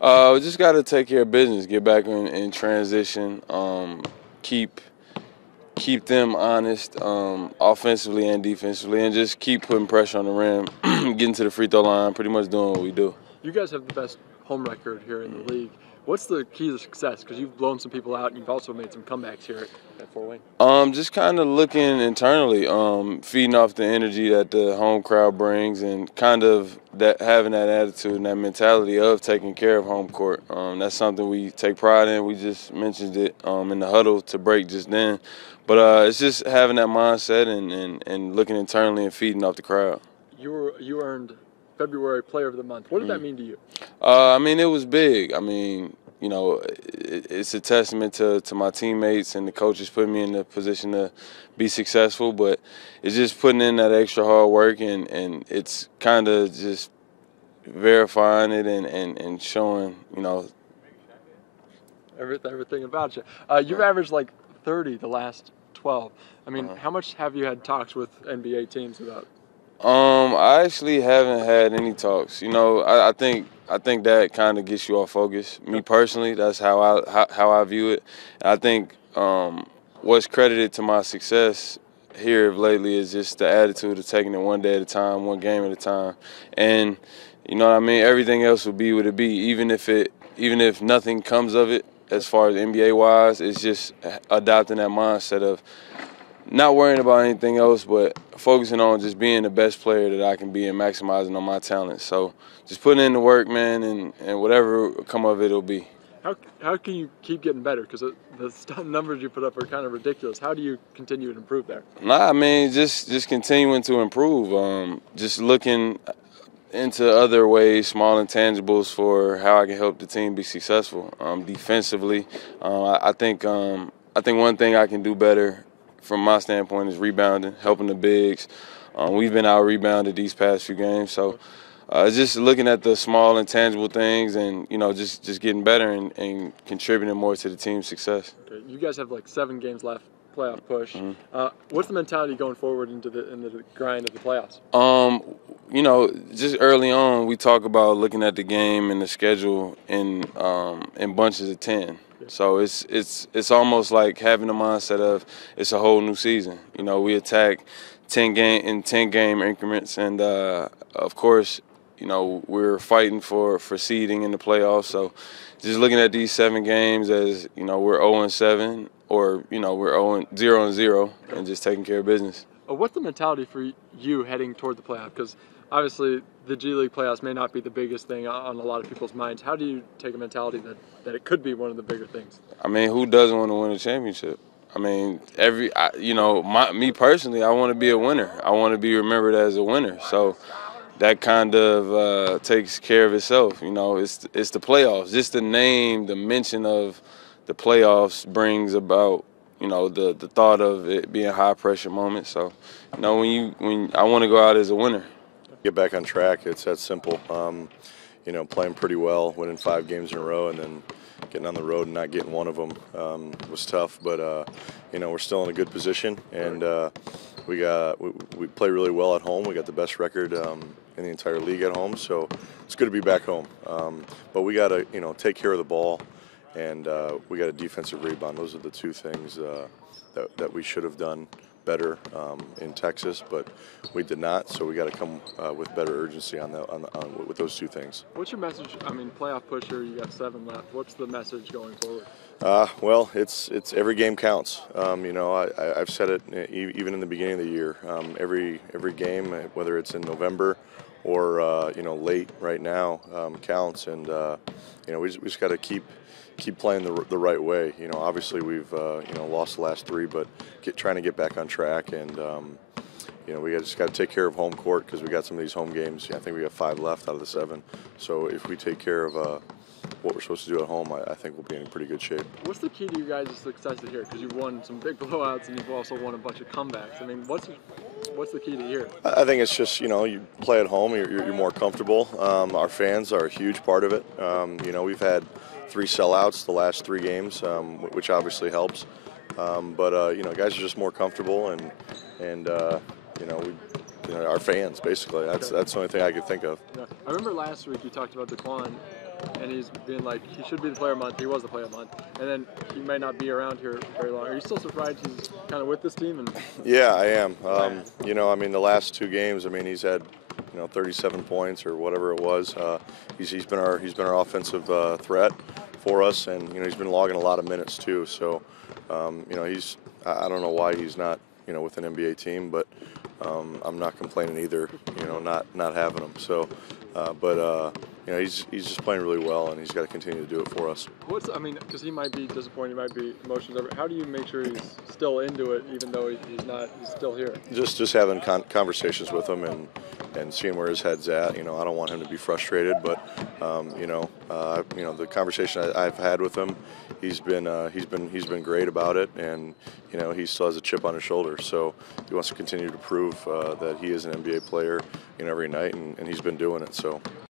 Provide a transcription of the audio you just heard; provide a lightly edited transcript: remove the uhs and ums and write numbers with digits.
We just got to take care of business, get back in transition, keep keep them honest, offensively and defensively, and just keep putting pressure on the rim, getting to the free throw line, pretty much doing what we do. You guys have the best home record here in the league. What's the key to success? Because you've blown some people out, and you've also made some comebacks here at Fort Wayne. Just kind of looking internally, feeding off the energy that the home crowd brings, and kind of that having that attitude and that mentality of taking care of home court. That's something we take pride in. We just mentioned it in the huddle to break just then, but it's just having that mindset and looking internally and feeding off the crowd. You earned February Player of the Month. What did that mean to you? I mean, it was big. I mean, you know, it's a testament to my teammates and the coaches putting me in the position to be successful, but it's just putting in that extra hard work, and it's kind of just verifying it and showing, you know. Everything about you. You've averaged like 30 the last 12. I mean, how much have you had talks with NBA teams about? I actually haven't had any talks. You know, I think that kind of gets you off focus. Me personally, that's how I view it. I think what's credited to my success here of lately is just the attitude of taking it one day at a time, one game at a time, and you know what I mean. Everything else will be what it be, even if nothing comes of it as far as NBA wise. It's just adopting that mindset of not worrying about anything else, but focusing on just being the best player that I can be and maximizing on my talents. So just putting in the work, man, and whatever come of it, it'll be. How can you keep getting better? Because the numbers you put up are kind of ridiculous. How do you continue to improve there? Nah, I mean, just continuing to improve. Just looking into other ways, small intangibles for how I can help the team be successful. Defensively, I think one thing I can do better from my standpoint is rebounding, helping the bigs. We've been out rebounded these past few games, so just looking at the small intangible things, and you know, just getting better and contributing more to the team's success. Okay. You guys have like 7 games left, playoff push. Mm-hmm. What's the mentality going forward into the grind of the playoffs? You know, just early on, we talk about looking at the game and the schedule in bunches of 10. So it's almost like having the mindset of it's a whole new season. You know, we attack 10 game increments, and of course, you know, we're fighting for seeding in the playoffs. So just looking at these 7 games as, you know, we're 0-7, or you know, we're 0-0, and just taking care of business. What's the mentality for you heading toward the playoff? Because obviously the G League playoffs may not be the biggest thing on a lot of people's minds. How do you take a mentality that it could be one of the bigger things? I mean, who doesn't want to win a championship? I mean, me personally, I want to be a winner. I want to be remembered as a winner. So that kind of takes care of itself. You know, it's the playoffs. Just the name, the mention of the playoffs brings about, you know, the thought of it being high pressure moments. So, you know, when I want to go out as a winner. Get back on track. It's that simple. You know, playing pretty well, winning 5 games in a row, and then getting on the road and not getting one of them was tough. But you know, we're still in a good position, and we play really well at home. We got the best record in the entire league at home, so it's good to be back home. But we got to, you know, take care of the ball, and we got a defensive rebound. Those are the 2 things that we should have done better in Texas, but we did not. So we got to come with better urgency with those 2 things. What's your message? I mean, playoff pusher. You got 7 left. What's the message going forward? Well, it's every game counts. You know, I've said it even in the beginning of the year. Every game, whether it's in November or you know, late right now, counts. And you know, we just got to keep playing the right way. You know, obviously we've you know, lost the last 3, but trying to get back on track, and you know, we just got to take care of home court, because we got some of these home games. I think we got 5 left out of the 7. So if we take care of what we're supposed to do at home, I think we'll be in pretty good shape. What's the key to you guys' success here? Because you've won some big blowouts and you've also won a bunch of comebacks. I mean, what's the key to here? I think it's just, you know, you play at home, you're more comfortable. Our fans are a huge part of it. You know, we've had 3 sellouts the last 3 games, which obviously helps. But you know, guys are just more comfortable, and you know, our fans basically. That's the only thing I could think of. Yeah. I remember last week you talked about DeQuan and he's being like he should be the player of the month. He was the player of the month, and then he might not be around here very long. Are you still surprised he's kind of with this team? And Yeah, I am. You know, I mean, the last 2 games, I mean, he's had 37 points or whatever it was. He's been our offensive threat for us, and he's been logging a lot of minutes too. So I don't know why he's not with an NBA team, but I'm not complaining either. Not having him. So, he's just playing really well, and he's got to continue to do it for us. Because he might be disappointed, he might be emotions over. How do you make sure he's still into it, even though he's not? He's still here. Just having conversations with him and seeing where his head's at. I don't want him to be frustrated, but the conversation I've had with him, he's been great about it, and he still has a chip on his shoulder. So he wants to continue to prove that he is an NBA player every night, and he's been doing it. So.